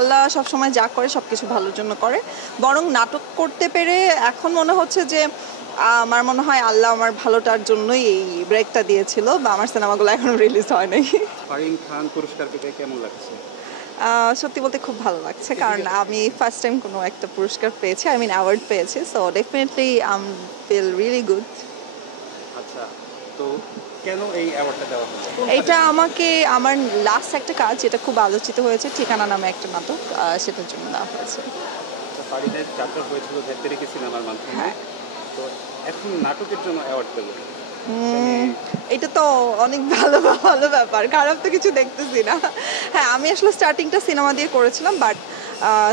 আল্লাহ সবসময় যা করে সবকিছু ভালোর জন্য করে। বরং নাটক করতে পেরে এখন মনে হচ্ছে যে আমার মনে হয় আল্লাহ আমার ভালোটার জন্যই এই ব্রেকটা দিয়েছিল বা আমার সিনেমাগুলো এখনো রিলিজ হয় নাই। ফারিন খান পুরস্কার পেতে কেমন লাগছে? সত্যি বলতে খুব ভালো লাগছে। কারণ আমি ফার্স্ট টাইম কোনো একটা পুরস্কার পেয়েছি। আই মিন অ্যাওয়ার্ড পেয়েছি। So definitely feel really good. আচ্ছা, তো কেন এই অ্যাওয়ার্ডটা দেওয়া হলো? এটা আমাকে আমার লাস্ট একটা কাজ যেটা খুব আলোচিত হয়েছে, ঠিকানা নামে একটা নাটক, সেটার জন্য দেওয়া হয়েছে। আচ্ছা, ফারিনের যাত্রা হয়েছিল 'দেবদেরিকে' সিনেমার মাধ্যমে। হ্যাঁ। তো এখন নাটকের জন্য অ্যাওয়ার্ড পেল। এটা তো অনেক ভালো ভালো ব্যাপার। খারাপ তো কিছু দেখতেছি না। হ্যাঁ, আমি আসলে স্টার্টিংটা সিনেমা দিয়ে করেছিলাম, বাট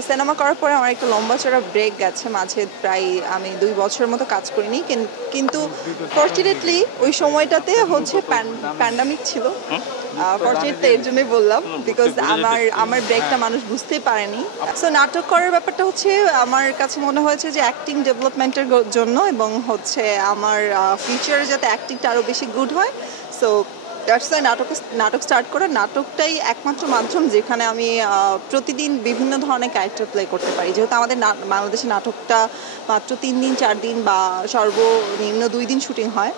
সিনেমা করার পরে আমার একটা লম্বা চড়া ব্রেক গেছে মাঝে, প্রায় আমি ২ বছরের মতো কাজ করিনি। কিন্তু ফরচুনেটলি ওই সময়টাতে হচ্ছে প্যান্ডামিক ছিল। ফরচুনেটলি এর জন্যই বললাম, বিকজ আমার ব্রেকটা মানুষ বুঝতেই পারেনি। সো নাটক করার ব্যাপারটা হচ্ছে আমার কাছে মনে হয়েছে যে অ্যাক্টিং ডেভেলপমেন্টের জন্য, এবং হচ্ছে আমার ফিউচারে যাতে অ্যাক্টিংটা আরও বেশি গুড হয়। সো দ্যাটস ওয়াই নাটক স্টার্ট করে। নাটকটাই একমাত্র মাধ্যম যেখানে আমি প্রতিদিন বিভিন্ন ধরনের ক্যারেক্টার প্লে করতে পারি। যেহেতু আমাদের বাংলাদেশে নাটকটা মাত্র ৩ দিন ৪ দিন বা সর্বনিম্ন ২ দিন শুটিং হয়।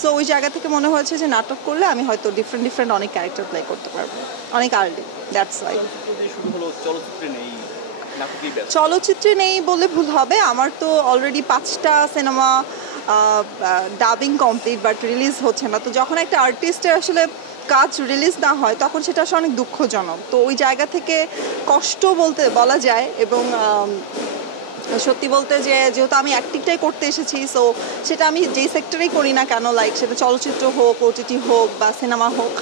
সো ওই জায়গা থেকে মনে হয়েছে যে নাটক করলে আমি হয়তো ডিফারেন্ট অনেক ক্যারেক্টার প্লে করতে পারবো অনেক আর্লি। That's why. চলচ্চিত্রে নেই বলে ভুল হবে। আমার তো অলরেডি ৫টা cinema dubbing complete, but release হচ্ছে না। তো যখন একটা আর্টিস্টের আসলে কাজ রিলিজ না হয় তখন সেটা আসলে অনেক দুঃখজনক। তো ওই জায়গা থেকে কষ্ট বলা যায়। এবং সত্যি বলতে যেহেতু আমি অ্যাক্টিংটাই করতে এসেছি, সো সেটা আমি যেই সেক্টরেই করি না কেন, লাইক সেটা চলচ্চিত্র হোক, ওটিটি হোক বা সিনেমা হোক,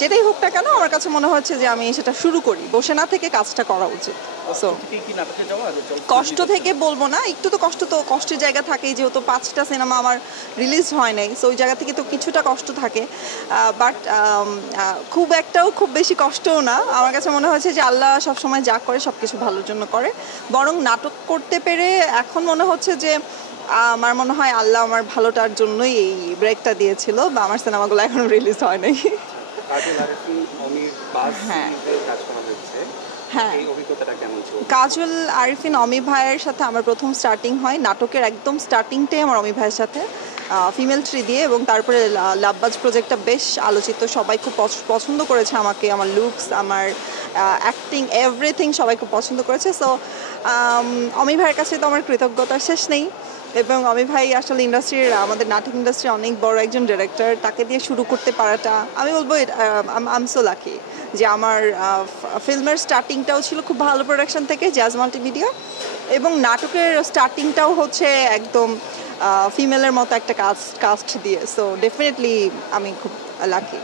যেটাই হোক না কেন, আমার কাছে মনে হচ্ছে যে আমি সেটা শুরু করি, বসে না থেকে কাজটা করা উচিত। সো কষ্ট থেকে বলবো না, একটু তো কষ্টের জায়গা থাকেই, যেহেতু ৫টা সিনেমা আমার রিলিজ হয় নাই। সো ওই জায়গা থেকে তো কিছুটা কষ্ট থাকে, বাট খুব বেশি কষ্টও না। আমার কাছে মনে হয়েছে যে আল্লাহ সবসময় যা করে সবকিছু ভালোর জন্য করে। বরং নাটক করতে পেরে এখন মনে হচ্ছে যে আমার মনে হয় আল্লাহ আমার ভালোটার জন্যই এই ব্রেকটা দিয়েছিল বা আমার সিনেমাগুলো এখনো রিলিজ হয় নাই। হ্যাঁ, কাজল আরিফিন অমি ভাইয়ের সাথে আমার প্রথম স্টার্টিং হয় নাটকের একদম স্টার্টিংটাই আমার অমি ভাইয়ের সাথে, ফিমেল ট্রি দিয়ে। এবং তারপরে লাভবাজ প্রজেক্টটা বেশ আলোচিত, সবাই খুব পছন্দ করেছে আমাকে, আমার লুকস, আমার অ্যাক্টিং, এভরিথিং সবাই খুব পছন্দ করেছে। সো অমি ভাইয়ের কাছে তো আমার কৃতজ্ঞতার শেষ নেই। এবং অমি ভাই আসলে আমাদের নাটক ইন্ডাস্ট্রির অনেক বড় একজন ডিরেক্টর, তাকে দিয়ে শুরু করতে পারাটা আমি বলবো আম সো লাকি যে আমার ফিল্মের স্টার্টিংটাও ছিল খুব ভালো প্রোডাকশন থেকে, জ্যাজ মাল্টিমিডিয়া, এবং নাটকের স্টার্টিংটাও হচ্ছে একদম ফিমেলের মতো একটা কাস্ট দিয়ে। সো ডেফিনেটলি আমি খুব লাকি।